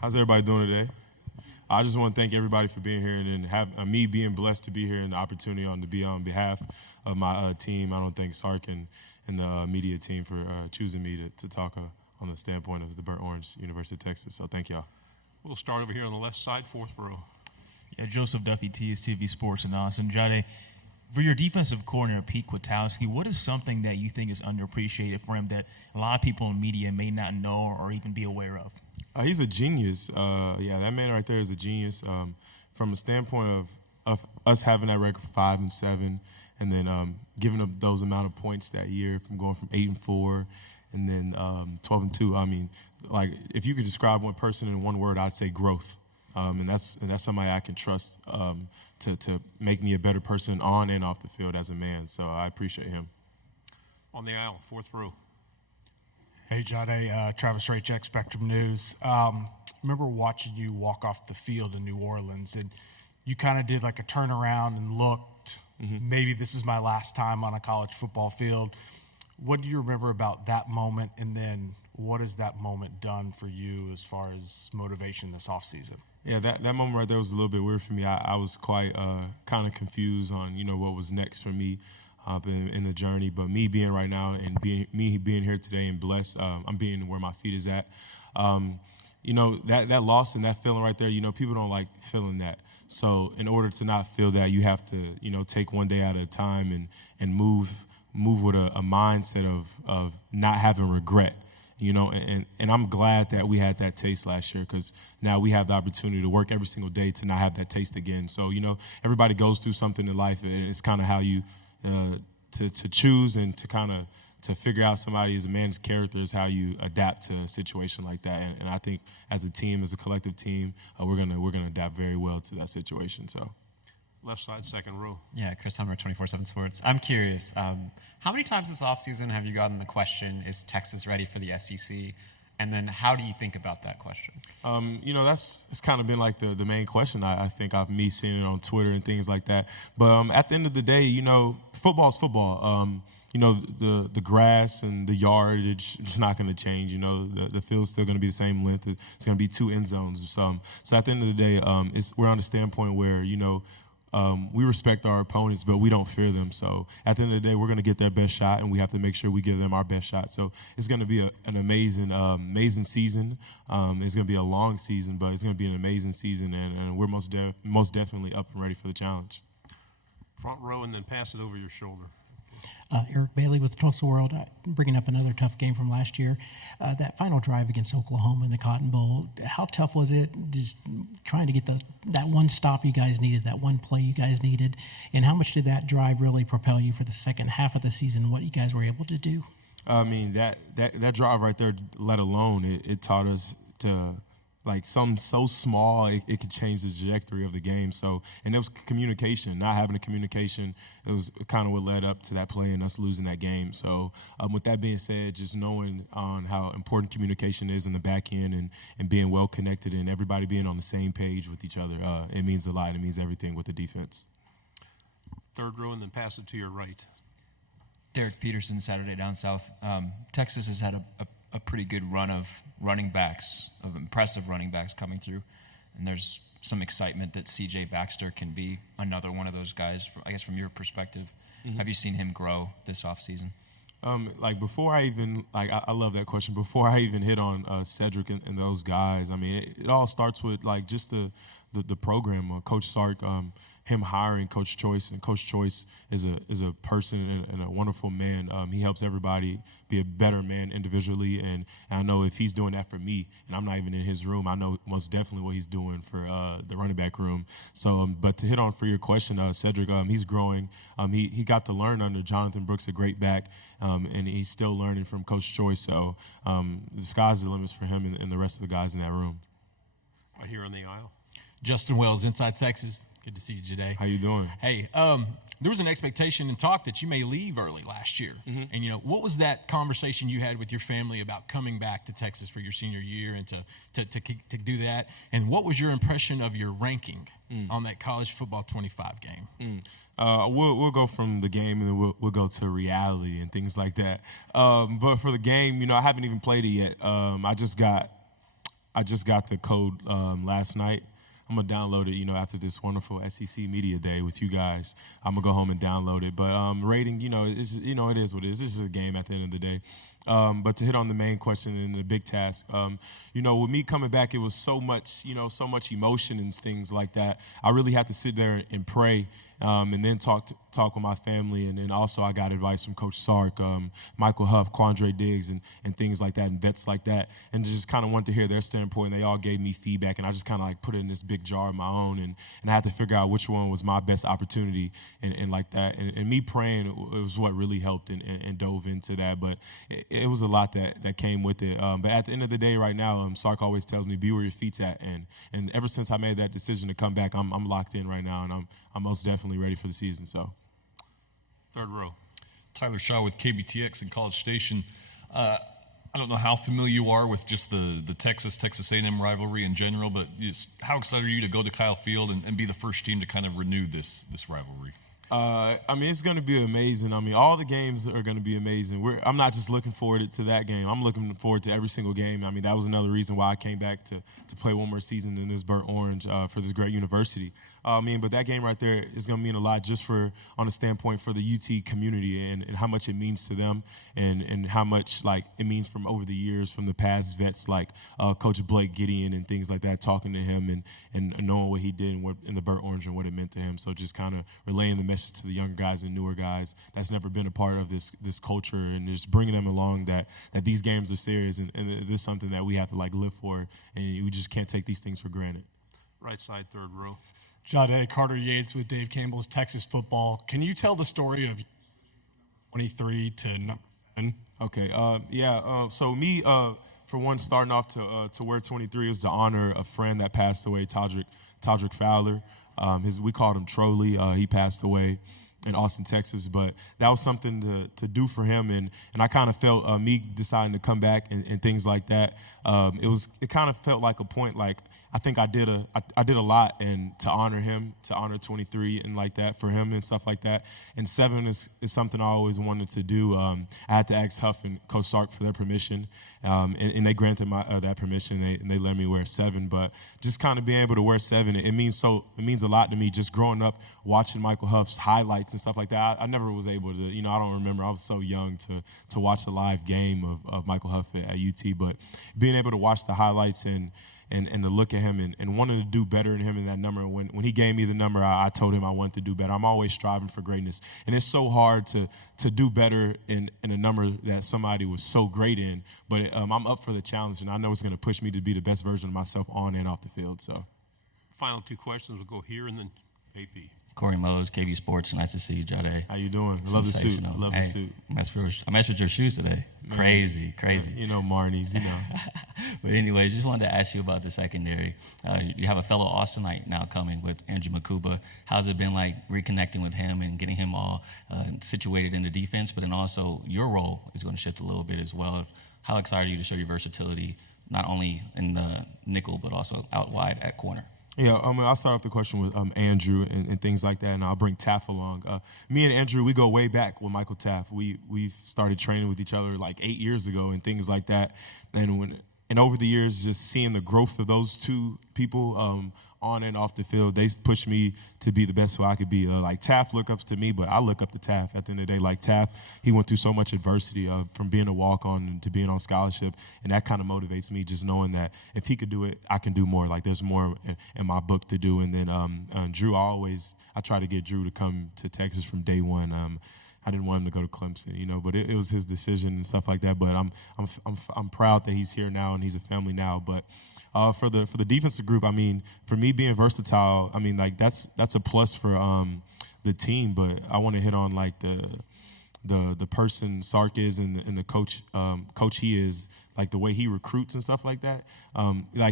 How's everybody doing today? I just want to thank everybody for being here and then have me being blessed to be here and the opportunity to be on behalf of my team. I don't thank Sark and the media team for choosing me to talk on the standpoint of the Burnt Orange University of Texas. So thank y'all. We'll start over here on the left side, fourth row. Yeah, Joseph Duffy, TSTV Sports in Austin. Jahdae, for your defensive coordinator, Pete Kwiatkowski, what is something that you think is underappreciated for him that a lot of people in media may not know or even be aware of? He's a genius. That man right there is a genius. From a standpoint of us having that record 5-7, and then giving up those amount of points that year, from going from 8-4, and then 12-2. I mean, like, if you could describe one person in one word, I'd say growth. And that's somebody I can trust to make me a better person on and off the field as a man. So I appreciate him. On the aisle, fourth row. Hey, Jahdae, Travis Raycheck, Spectrum News. Remember watching you walk off the field in New Orleans, and you kind of did like a turnaround and looked, maybe this is my last time on a college football field. What do you remember about that moment, and then what has that moment done for you as far as motivation this offseason? Yeah, that moment right there was a little bit weird for me. I was quite kind of confused on, what was next for me in the journey. But me being right now and being here today and blessed, I'm being where my feet is at. That loss and that feeling right there, people don't like feeling that. So in order to not feel that, you have to, take one day at a time and move with a mindset of not having regret. And I'm glad that we had that taste last year, because now we have the opportunity to work every single day to not have that taste again. So, everybody goes through something in life, and it's kind of how you to choose and to kind of to figure out somebody as a man's character is how you adapt to a situation like that. And I think as a team, as a collective team, we're gonna adapt very well to that situation. So. Left side, second row. Yeah, Chris Hummer, 24/7 Sports. I'm curious, how many times this offseason have you gotten the question, is Texas ready for the SEC? And then how do you think about that question? It's kind of been like the main question. I think I've me seeing it on Twitter and things like that. But at the end of the day, football's football. The grass and the yardage is not going to change. The field's still going to be the same length. It's going to be 2 end zones. So at the end of the day, we're on a standpoint where, we respect our opponents, but we don't fear them. So at the end of the day, we're going to get their best shot, and we have to make sure we give them our best shot. So it's going to be an amazing season. It's going to be a long season, but it's going to be an amazing season, and we're most definitely up and ready for the challenge. Front row, and then pass it over your shoulder. Eric Bailey with Tulsa World, bringing up another tough game from last year. That final drive against Oklahoma in the Cotton Bowl, how tough was it just trying to get that one stop you guys needed, that one play you guys needed, and how much did that drive really propel you for the second half of the season, what you guys were able to do? I mean, that drive right there, let alone, it taught us to – like something so small, it could change the trajectory of the game. So, and it was communication. Not having a communication, it was kind of what led up to that play and us losing that game. So, with that being said, just knowing on how important communication is in the back end and being well connected and everybody being on the same page with each other, it means a lot. It means everything with the defense. Third row, and then pass it to your right. Derek Peterson, Saturday Down South. Texas has had a pretty good run of running backs, of impressive running backs coming through. And there's some excitement that C.J. Baxter can be another one of those guys, I guess, from your perspective. Mm-hmm. Have you seen him grow this offseason? Before I even, I love that question. Before I even hit on Cedric and those guys, I mean, it all starts with, just the program. Coach Sark, him hiring Coach Choice, and Coach Choice is a person and a wonderful man. He helps everybody be a better man individually, and I know if he's doing that for me, and I'm not even in his room, I know most definitely what he's doing for the running back room. So, but to hit on for your question, Cedric, he's growing. He got to learn under Jonathan Brooks, a great back, and he's still learning from Coach Choice. So the sky's the limits for him and the rest of the guys in that room. Right here on the aisle. Justin Wells, Inside Texas. Good to see you today. How you doing? Hey, there was an expectation and talk that you may leave early last year. Mm-hmm. And, what was that conversation you had with your family about coming back to Texas for your senior year and to do that? And what was your impression of your ranking on that college football 25 game? We'll go from the game, and then we'll go to reality and things like that. But for the game, I haven't even played it yet. I just got I just got the code last night. I'm gonna download it, after this wonderful SEC Media Day with you guys. I'm gonna go home and download it. But rating, it is what it is. This is a game at the end of the day. But to hit on the main question and the big task, with me coming back, it was so much emotion and things like that. I really had to sit there and pray, and then talk with my family, and then also I got advice from Coach Sark, Michael Huff, Quandre Diggs, and things like that, and vets like that, and just kind of wanted to hear their standpoint. They all gave me feedback, and I just kind of like put it in this big jar of my own, and I had to figure out which one was my best opportunity, and like that, and me praying was what really helped and dove into that, but it was a lot that came with it. But at the end of the day, right now, Sark always tells me, be where your feet's at, and ever since I made that decision to come back, I'm locked in right now, and I'm most definitely ready for the season. So, Third row. Tyler Shaw with KBTX in College Station. I don't know how familiar you are with just the Texas A&M rivalry in general, but how excited are you to go to Kyle Field and be the first team to kind of renew this rivalry? It's going to be amazing. All the games are going to be amazing. I'm not just looking forward to that game. I'm looking forward to every single game. That was another reason why I came back to play one more season in this burnt orange for this great university. But that game right there is going to mean a lot just on a standpoint for the UT community and how much it means to them and how much it means from over the years from the past vets like Coach Blake Gideon and things like that, talking to him and knowing what he did in the burnt orange and what it meant to him. So just kind of relaying the message to the younger guys and newer guys that's never been a part of this culture and just bringing them along that these games are serious and this is something that we have to live for, and we just can't take these things for granted. Right side, third row. Jahdae, Carter Yates with Dave Campbell's Texas Football. Can you tell the story of 23 to number 7? Okay. So me, for one, starting off to wear 23 is to honor a friend that passed away, Todrick Fowler. We called him Trolley. He passed away in Austin, Texas, but that was something to do for him, and I kind of felt me deciding to come back and things like that. It kind of felt like a point, I think I did a lot and to honor him, to honor 23 and like that for him and stuff like that. And 7 is something I always wanted to do. I had to ask Huff and Coach Sark for their permission, and they granted that permission. And they let me wear 7, but just kind of being able to wear 7, it means a lot to me. Just growing up watching Michael Huff's highlights and stuff like that, I never was able to. I don't remember. I was so young to watch a live game of Michael Huff at UT, but being able to watch the highlights and to look at him and wanting to do better in him in that number. When he gave me the number, I told him I wanted to do better. I'm always striving for greatness, and it's so hard to do better in a number that somebody was so great in. But I'm up for the challenge, and I know it's going to push me to be the best version of myself on and off the field. So, Final 2 questions. We'll go here and then AP. Corey Mose, KB Sports. Nice to see you, Jahdae. How you doing? Love the suit. Love the suit. I messed with your shoes today. Crazy. Marnie's, But anyway, just wanted to ask you about the secondary. You have a fellow Austinite now coming with Andrew Makuba. How's it been like reconnecting with him and getting him all situated in the defense? But then also your role is going to shift a little bit as well. How excited are you to show your versatility, not only in the nickel, but also out wide at corner? Yeah, I'll start off the question with Andrew and things like that, and I'll bring Taff along. Me and Andrew, we go way back with Michael Taff. We've started training with each other 8 years ago and things like that. And over the years, just seeing the growth of those two people on and off the field, they pushed me to be the best who I could be. Taff look ups to me, but I look up to Taff at the end of the day. Taff, he went through so much adversity from being a walk-on to being on scholarship, and that kind of motivates me, just knowing that if he could do it, I can do more. There's more in my book to do. And then Drew, I try to get Drew to come to Texas from day one. I didn't want him to go to Clemson, but it was his decision and stuff like that. But I'm proud that he's here now and he's a family now. But for the defensive group, for me being versatile, that's a plus for the team. But I want to hit on the person Sark is and the coach he is, the way he recruits and stuff like that.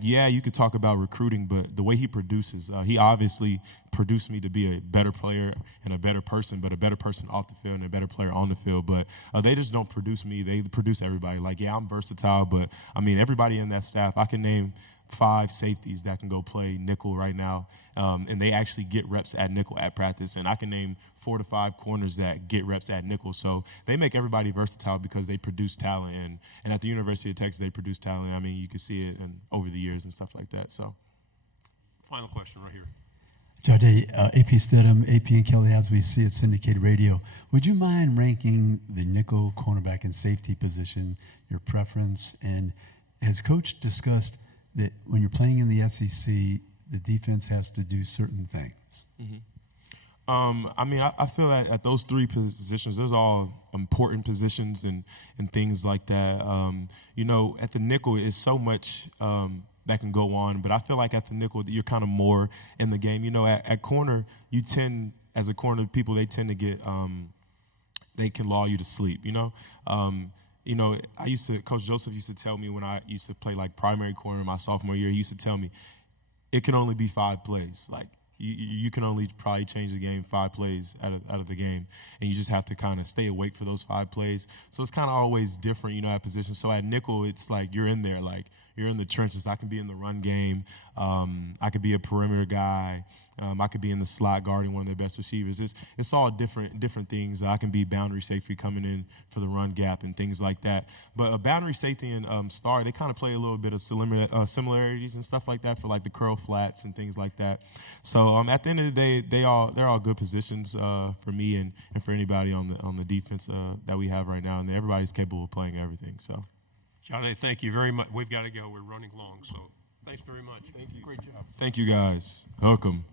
You could talk about recruiting, but the way he produces, he obviously produced me to be a better player and a better person, but a better person off the field and a better player on the field. But they just don't produce me. They produce everybody. I'm versatile, but everybody in that staff, I can name 5 safeties that can go play nickel right now, and they actually get reps at nickel at practice. And I can name 4 to 5 corners that get reps at nickel. So they make everybody versatile because they produce talent. And at the University of Texas, they produce talent. I mean, you can see it over the years and stuff like that. So, Final question right here. Jahdae, AP Stidham, AP and Kelly, as we see at syndicated radio, would you mind ranking the nickel, cornerback, and safety position, your preference? And has Coach discussed that when you're playing in the SEC, the defense has to do certain things? I mean, I feel that at those 3 positions, those are all important positions and things like that. You know, at the nickel, it's so much that can go on, but I feel like at the nickel, you're kind of more in the game. You know, at corner, you tend, as a corner, people, they tend to get, they can lull you to sleep, you know? Coach Joseph used to tell me when I used to play like primary corner my sophomore year, he used to tell me, it can only be 5 plays. Like, you can only probably change the game 5 plays out of the game, and you just have to kind of stay awake for those 5 plays. So it's kind of always different, you know, at position. So at nickel, it's like you're in there, like you're in the trenches. I can be in the run game. I could be a perimeter guy. I could be in the slot guarding one of their best receivers. It's all different things. I can be boundary safety coming in for the run gap and things like that. But a boundary safety and star, they kind of play a little bit of similarities and stuff like that for like the curl flats and things like that. So at the end of the day, they're all good positions for me and for anybody on the defense that we have right now, and everybody's capable of playing everything. So, Jahdae, thank you very much. We've got to go. We're running long, so thanks very much. Thank you. Great job. Thank you, guys. Welcome.